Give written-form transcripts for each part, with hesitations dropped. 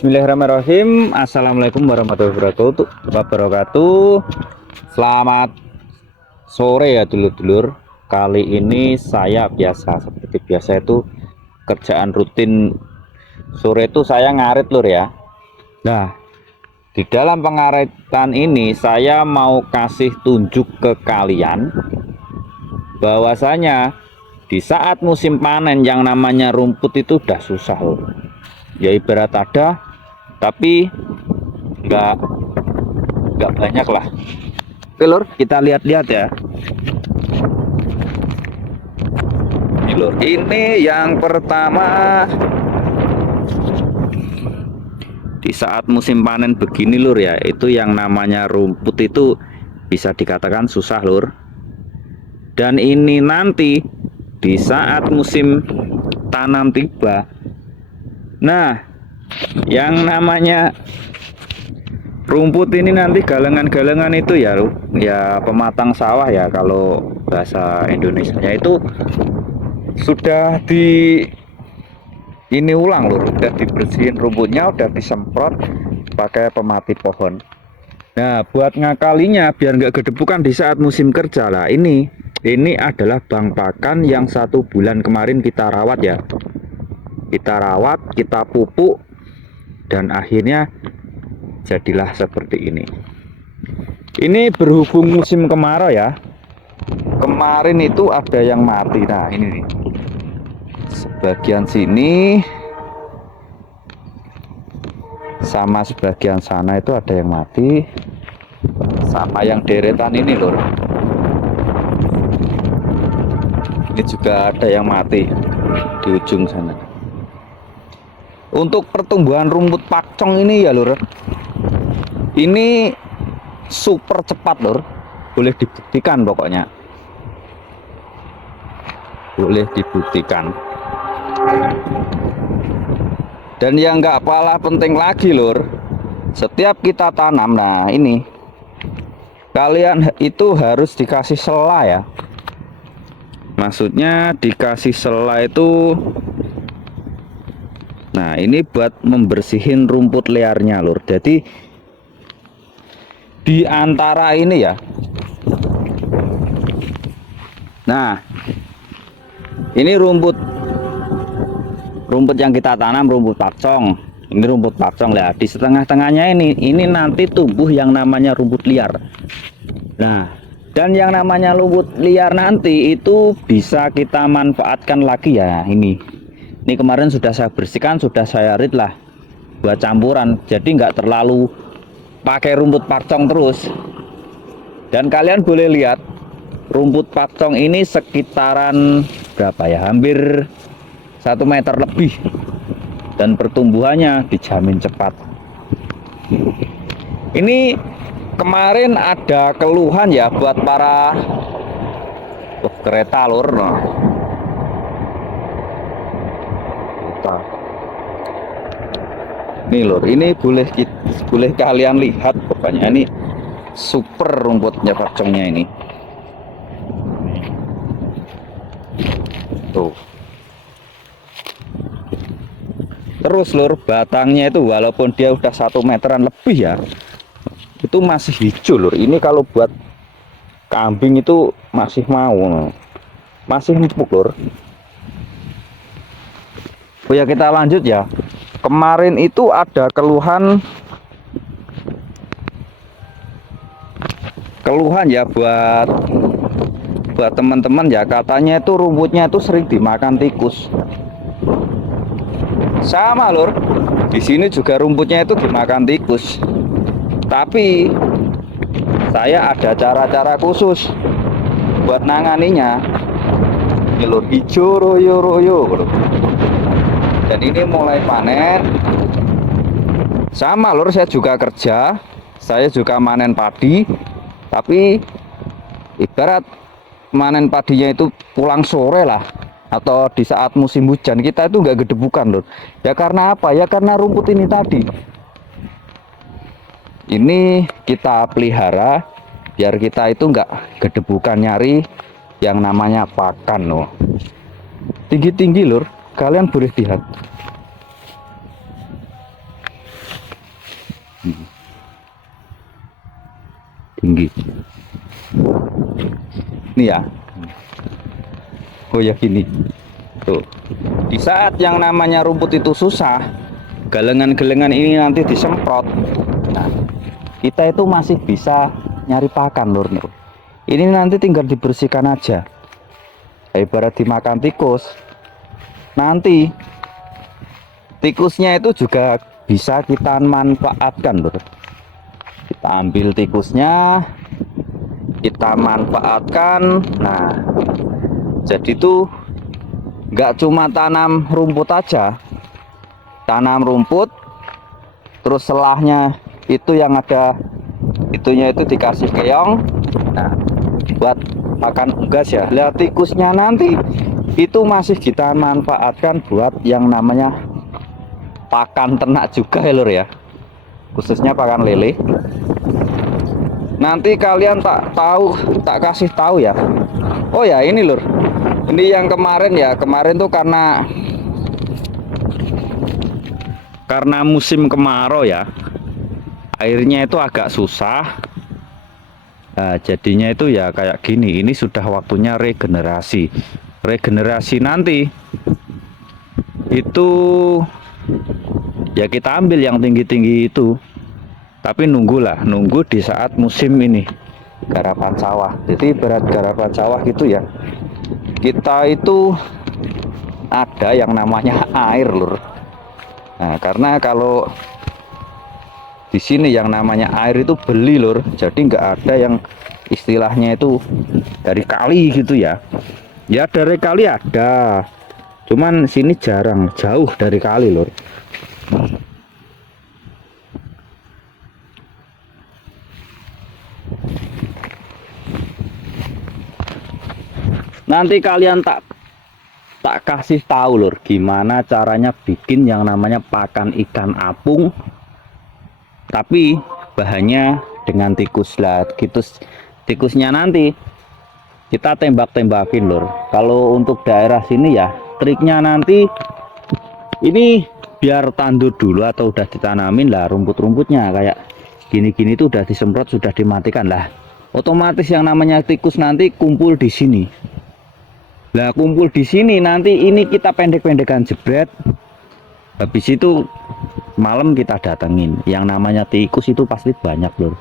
Bismillahirrahmanirrahim. Assalamualaikum warahmatullahi wabarakatuh. Selamat sore ya dulur-dulur. Kali ini saya seperti biasa itu kerjaan rutin sore itu saya ngarit lur ya. Nah, di dalam pengaritan ini saya mau kasih tunjuk ke kalian bahwasanya di saat musim panen yang namanya rumput itu udah susah lur. Ya ibarat ada tapi nggak banyak lah. Oke lur, kita lihat-lihat ya. Ini lur, ini yang pertama di saat musim panen begini lur ya, itu yang namanya rumput itu bisa dikatakan susah lur. Dan ini nanti di saat musim tanam tiba, nah yang namanya rumput ini nanti galengan-galengan itu ya pematang sawah ya kalau bahasa Indonesianya itu sudah ini ulang loh, udah dibersihin rumputnya, udah disemprot pakai pemati pohon. Nah buat ngakalinya biar nggak gedebukan di saat musim kerja lah, ini adalah bang pakan yang 1 bulan kemarin kita rawat ya, kita pupuk dan akhirnya jadilah seperti ini. Ini berhubung musim kemarau ya, kemarin itu ada yang mati. Nah ini nih, sebagian sini sama sebagian sana itu ada yang mati, sama yang deretan ini lor, ini juga ada yang mati di ujung sana. Untuk pertumbuhan rumput pakcong ini ya lur, ini super cepat lur, boleh dibuktikan, pokoknya boleh dibuktikan. Dan yang nggak kalah penting lagi lur, setiap kita tanam, nah ini kalian itu harus dikasih sela ya, maksudnya dikasih sela itu, nah ini buat membersihin rumput liarnya lur. Jadi di antara ini ya, nah ini rumput yang kita tanam, rumput pakcong. Ini rumput pakcong lah. Di setengah-tengahnya ini nanti tumbuh yang namanya rumput liar. Nah, dan yang namanya rumput liar nanti itu bisa kita manfaatkan lagi ya. Ini kemarin sudah saya bersihkan, sudah saya rit lah buat campuran. Jadi nggak terlalu pakai rumput pakcong terus. Dan kalian boleh lihat rumput pakcong ini sekitaran berapa ya, hampir 1 meter lebih, dan pertumbuhannya dijamin cepat. Ini kemarin ada keluhan ya buat para kereta lur. Nih lur, ini boleh kalian lihat, pokoknya ini super rumputnya pakcongnya ini. Tuh. Terus lur, batangnya itu walaupun dia udah 1 meteran lebih ya, itu masih hijau lur. Ini kalau buat kambing itu masih masih empuk lur. Oh ya, kita lanjut ya. Kemarin itu ada keluhan ya buat teman-teman ya, katanya itu rumputnya itu sering dimakan tikus. Sama lur, di sini juga rumputnya itu dimakan tikus. Tapi saya ada cara-cara khusus buat nanganinya. Ini lur, hijau royo-royo. Dan ini mulai panen. Sama lur, saya juga kerja, saya juga manen padi. Tapi ibarat manen padinya itu pulang sore lah, atau di saat musim hujan, kita itu nggak gedebukan lur. Ya karena apa? Ya karena rumput ini tadi. Ini kita pelihara biar kita itu nggak gedebukan nyari yang namanya pakan loh. Tinggi-tinggi lur, kalian boleh lihat. tinggi. Ini ya. Oh ya gini. Tuh. Di saat yang namanya rumput itu susah, galengan-galengan ini nanti disemprot. Nah, kita itu masih bisa nyari pakan, lur. Ini nanti tinggal dibersihkan aja. Ibarat dimakan tikus. Nanti tikusnya itu juga bisa kita manfaatkan, lur. Kita ambil tikusnya, kita manfaatkan. Nah, jadi tuh nggak cuma tanam rumput aja, tanam rumput terus selahnya itu yang ada itunya itu dikasih keong. Nah, buat makan unggas ya. Lihat tikusnya nanti itu masih kita manfaatkan buat yang namanya pakan ternak juga ya, lur ya, khususnya pakan lele. Nanti kalian tak kasih tahu ya. Oh ya, ini lur, ini yang kemarin ya, kemarin tuh karena musim kemarau ya, airnya itu agak susah. Nah, jadinya itu ya kayak gini. Ini sudah waktunya regenerasi. Regenerasi nanti itu ya kita ambil yang tinggi-tinggi itu, tapi nunggu di saat musim ini garapan sawah. Jadi berat garapan sawah gitu ya, kita itu ada yang namanya air, lur. Nah, karena kalau di sini yang namanya air itu beli, lur. Jadi nggak ada yang istilahnya itu dari kali gitu ya. Ya dari kali ada, cuman sini jarang, jauh dari kali, lur. Nanti kalian tak kasih tahu, lur, gimana caranya bikin yang namanya pakan ikan apung, tapi bahannya dengan tikus lah gitu. Tikusnya nanti kita tembak-tembakin, lur. Kalau untuk daerah sini ya, triknya nanti ini biar tandur dulu atau udah ditanamin lah rumput-rumputnya kayak gini-gini tuh udah disemprot, sudah dimatikan lah. Otomatis yang namanya tikus nanti kumpul di sini. Lah kumpul di sini nanti ini kita pendek-pendekan jebret. Habis itu malam kita datengin. Yang namanya tikus itu pasti banyak, lur.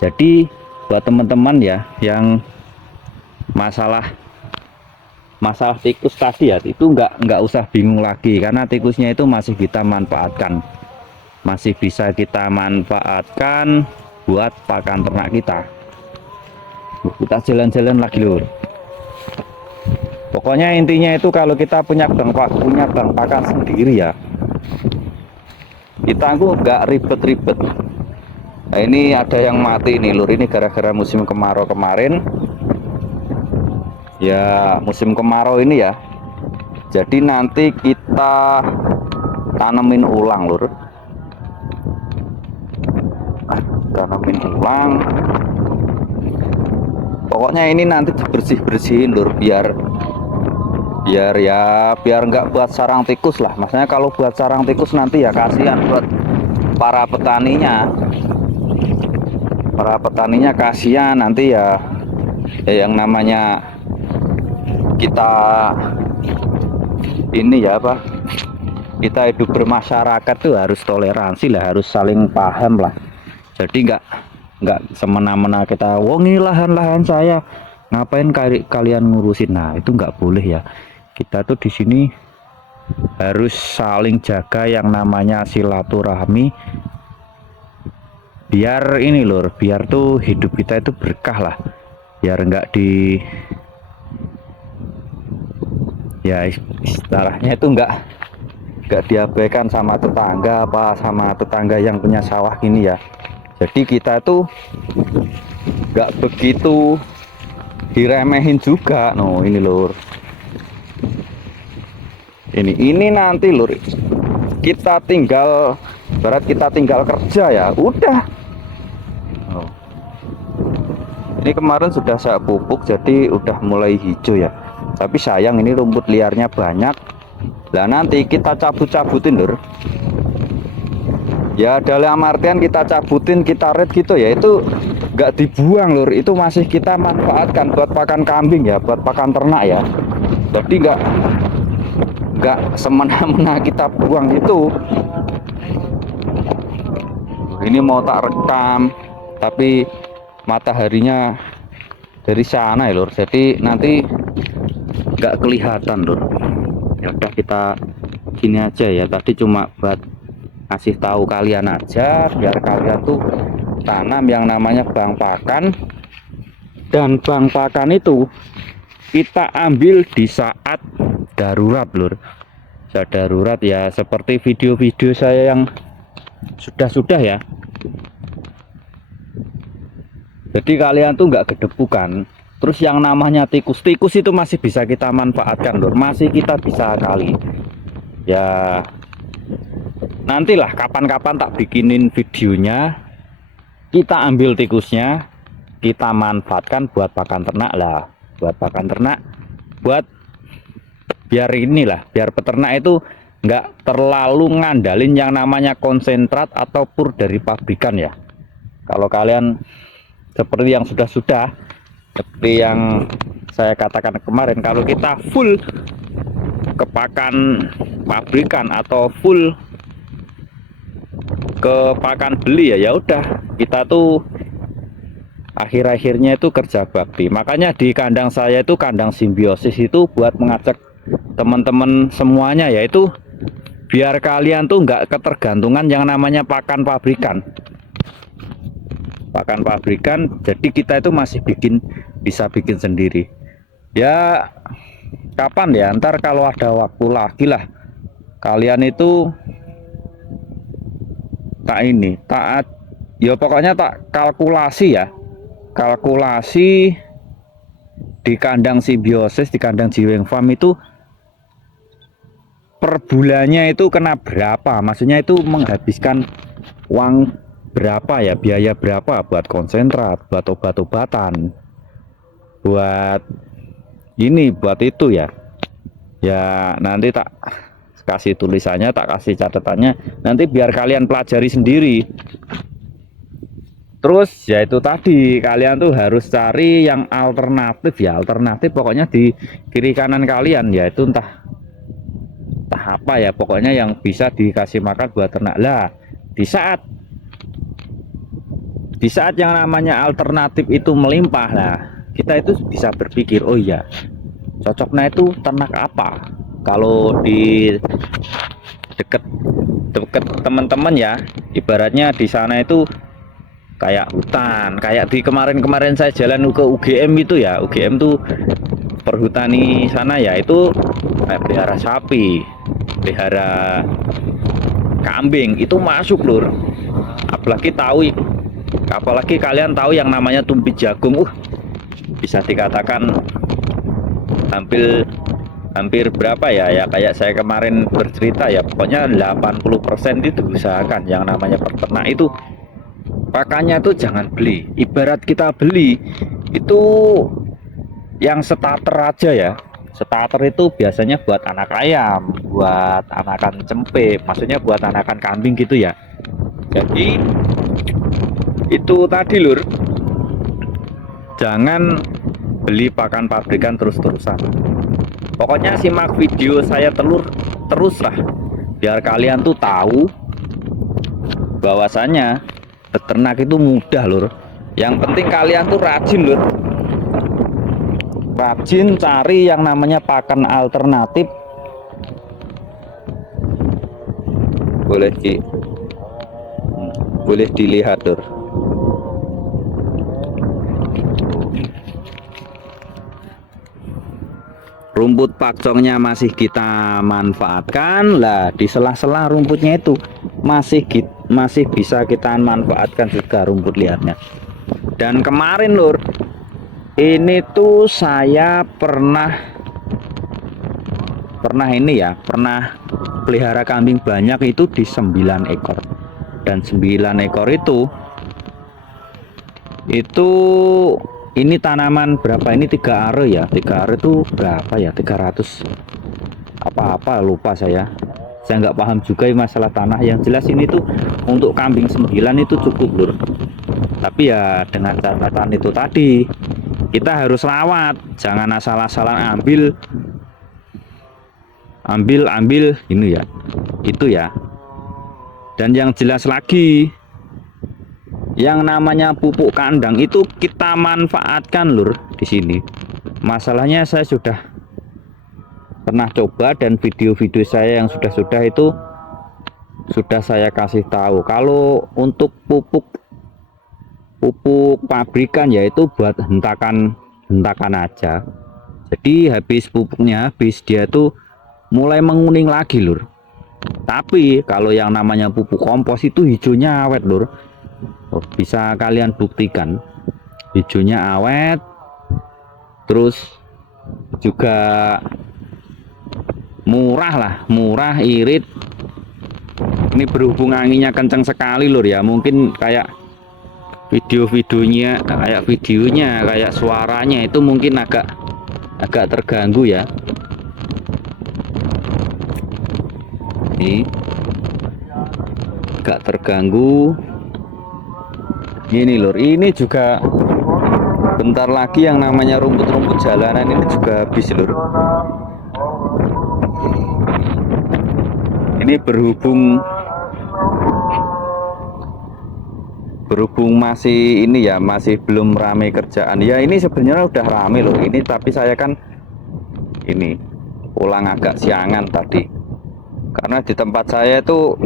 Jadi buat teman-teman ya yang masalah tikus tadi ya, itu nggak usah bingung lagi, karena tikusnya itu masih kita manfaatkan. Masih bisa kita manfaatkan buat pakan ternak kita. Kita jalan-jalan lagi, lur. Pokoknya intinya itu kalau kita punya bank pakan sendiri ya, kita nggak ribet-ribet. Nah, ini ada yang mati nih, lur. Ini gara-gara musim kemarau kemarin. Ya musim kemarau ini ya. Jadi nanti kita tanemin ulang, lur. Tanemin ulang. Pokoknya ini nanti dibersih-bersihin, lur, biar nggak buat sarang tikus lah. Maksudnya kalau buat sarang tikus nanti ya kasihan buat para petaninya. Kasihan nanti ya yang namanya kita ini ya apa, kita hidup bermasyarakat tuh harus toleransi lah, harus saling paham lah. Jadi nggak semena-mena kita, wong ini lahan saya, ngapain kalian ngurusin. Nah itu nggak boleh ya. Kita tuh di sini harus saling jaga yang namanya silaturahmi, biar ini, lur, biar tuh hidup kita itu berkah lah, biar nggak ya istilahnya itu nggak diabaikan sama tetangga yang punya sawah gini ya. Jadi kita tuh nggak begitu diremehin juga. No ini, lur, ini nanti, lur, kita tinggal kerja ya udah. Oh. Ini kemarin sudah saya pupuk, jadi udah mulai hijau ya. Tapi sayang ini rumput liarnya banyak. Lah nanti kita cabut-cabutin, lur. Ya dalam artian kita cabutin, kita red gitu ya. Itu nggak dibuang lur, itu masih kita manfaatkan buat pakan kambing ya, buat pakan ternak ya. Jadi nggak semena-mena kita buang itu. Ini mau tak rekam tapi mataharinya dari sana ya lur, jadi nanti nggak kelihatan lur. Ya udah kita gini aja ya, tadi cuma buat kasih tahu kalian aja biar kalian tuh tanam yang namanya bang pakan. Dan bang pakan itu kita ambil di saat darurat lur. Saat darurat ya, seperti video-video saya yang sudah ya. Jadi kalian tuh nggak gedebukan. Terus yang namanya tikus itu masih bisa kita manfaatkan lur, masih kita bisa kali ya. Nantilah kapan-kapan tak bikinin videonya, kita ambil tikusnya, kita manfaatkan buat pakan ternak lah, buat pakan ternak, buat biar inilah, biar peternak itu nggak terlalu ngandalin yang namanya konsentrat atau pur dari pabrikan ya. Kalau kalian seperti yang sudah seperti yang saya katakan kemarin, kalau kita full ke pakan pabrikan atau full ke pakan beli ya, ya udah kita tuh akhir-akhirnya itu kerja bakti. Makanya di kandang saya itu kandang simbiosis itu buat mengajak teman-teman semuanya, yaitu biar kalian tuh nggak ketergantungan yang namanya pakan pabrikan. Pakan pabrikan, jadi kita itu masih bisa bikin sendiri ya. Kapan ya, ntar kalau ada waktu lagi lah kalian itu taat ya, pokoknya tak kalkulasi ya, kalkulasi di kandang simbiosis, di kandang Jiweng Farm itu per bulannya itu kena berapa, maksudnya itu menghabiskan uang berapa ya, biaya berapa buat konsentrat, buat obat-obatan, buat ini, buat itu ya. Ya nanti tak kasih tulisannya, tak kasih catatannya, nanti biar kalian pelajari sendiri. Terus ya itu tadi, kalian tuh harus cari yang alternatif ya, alternatif pokoknya di kiri kanan kalian, yaitu entah apa ya, pokoknya yang bisa dikasih makan buat ternak lah. Di saat yang namanya alternatif itu melimpah, nah kita itu bisa berpikir, oh iya cocoknya itu ternak apa. Kalau di deket teman-teman ya, ibaratnya di sana itu kayak hutan, kayak di kemarin saya jalan ke UGM itu ya, UGM tuh perhutani sana ya, itu kayak pelihara sapi, pelihara kambing itu masuk lur. Apalagi kalian tahu yang namanya tumpit jagung, bisa dikatakan hampir berapa ya, kayak saya kemarin bercerita ya, pokoknya 80% itu diusahakan yang namanya peternak itu pakannya tuh jangan beli. Ibarat kita beli itu yang starter aja ya, starter itu biasanya buat anak ayam, buat anakan cempe, maksudnya buat anakan kambing gitu ya. Jadi itu tadi lur, jangan beli pakan pabrikan terus-terusan. Pokoknya simak video saya terus lah, biar kalian tuh tahu bahwasanya beternak itu mudah lur. Yang penting kalian tuh rajin lur, rajin cari yang namanya pakan alternatif. Boleh dilihat lur. Rumput pakcongnya masih kita manfaatkan lah, di sela-sela rumputnya itu masih bisa kita manfaatkan juga rumput liarnya. Dan kemarin lur, ini tuh saya pernah pelihara kambing banyak itu di 9 ekor. Dan 9 ekor itu ini tanaman berapa, ini 3 are ya, 3 are itu berapa ya, 300 apa lupa saya nggak paham juga masalah tanah. Yang jelas ini tuh untuk kambing 9 itu cukup lur. Tapi ya dengan catatan itu tadi, kita harus rawat, jangan asal-asalan ambil ini ya, itu ya. Dan yang jelas lagi, yang namanya pupuk kandang itu kita manfaatkan lur di sini. Masalahnya saya sudah pernah coba, dan video-video saya yang sudah itu sudah saya kasih tahu. Kalau untuk pupuk pabrikan yaitu buat hentakan aja. Jadi habis pupuknya habis, dia tuh mulai menguning lagi lur. Tapi kalau yang namanya pupuk kompos itu hijaunya awet lur. Bisa kalian buktikan, hijaunya awet, terus juga murah, irit. Ini berhubung anginnya kencang sekali lur ya, mungkin kayak videonya kayak suaranya itu mungkin agak terganggu ya. Ini agak terganggu. Gini lur, ini juga bentar lagi yang namanya rumput jalanan ini juga habis lur. Ini berhubung masih ini ya, masih belum rame kerjaan ya. Ini sebenarnya udah rame loh ini, tapi saya kan ini pulang agak siangan tadi, karena di tempat saya itu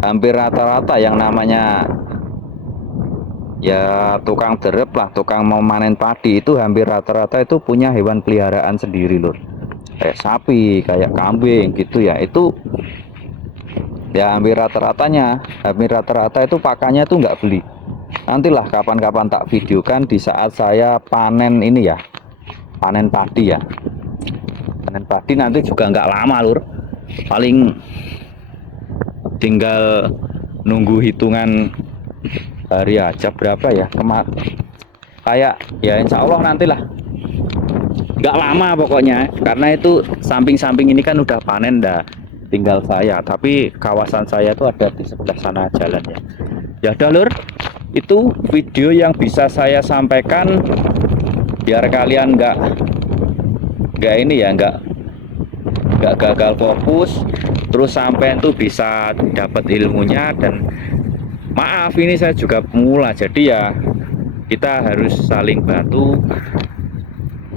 hampir rata-rata yang namanya ya tukang derep lah, tukang mau manen padi itu hampir rata-rata itu punya hewan peliharaan sendiri lur, kayak sapi, kayak kambing gitu ya. Itu ya hampir rata-rata itu pakannya tuh nggak beli. Nantilah kapan-kapan tak videokan di saat saya panen ini ya, panen padi ya. Panen padi nanti juga nggak lama lur, paling tinggal nunggu hitungan hari aja, berapa ya kayak ya insya Allah nantilah nggak lama pokoknya, karena itu samping-samping ini kan udah panen dah, tinggal saya. Tapi kawasan saya itu ada di sebelah sana jalannya ya. Udah lur, itu video yang bisa saya sampaikan biar kalian nggak ini ya, nggak gagal fokus, terus sampai itu bisa dapat ilmunya. Dan maaf ini saya juga pemula, jadi ya kita harus saling bantu,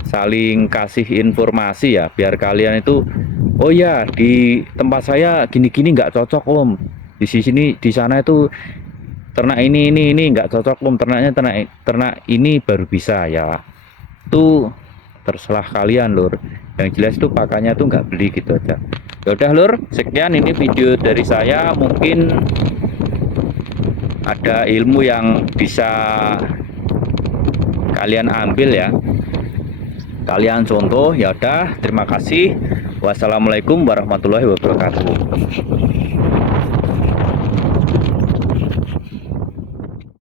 saling kasih informasi ya, biar kalian itu oh ya di tempat saya gini-gini nggak cocok om, di sini di sana itu ternak ini nggak cocok om, ternak ini baru bisa ya. Itu terserah kalian lur, yang jelas itu pakannya tuh nggak beli gitu aja. Ya udah lur, sekian ini video dari saya, mungkin ada ilmu yang bisa kalian ambil ya, kalian contoh. Ya udah, terima kasih. Wassalamualaikum warahmatullahi wabarakatuh.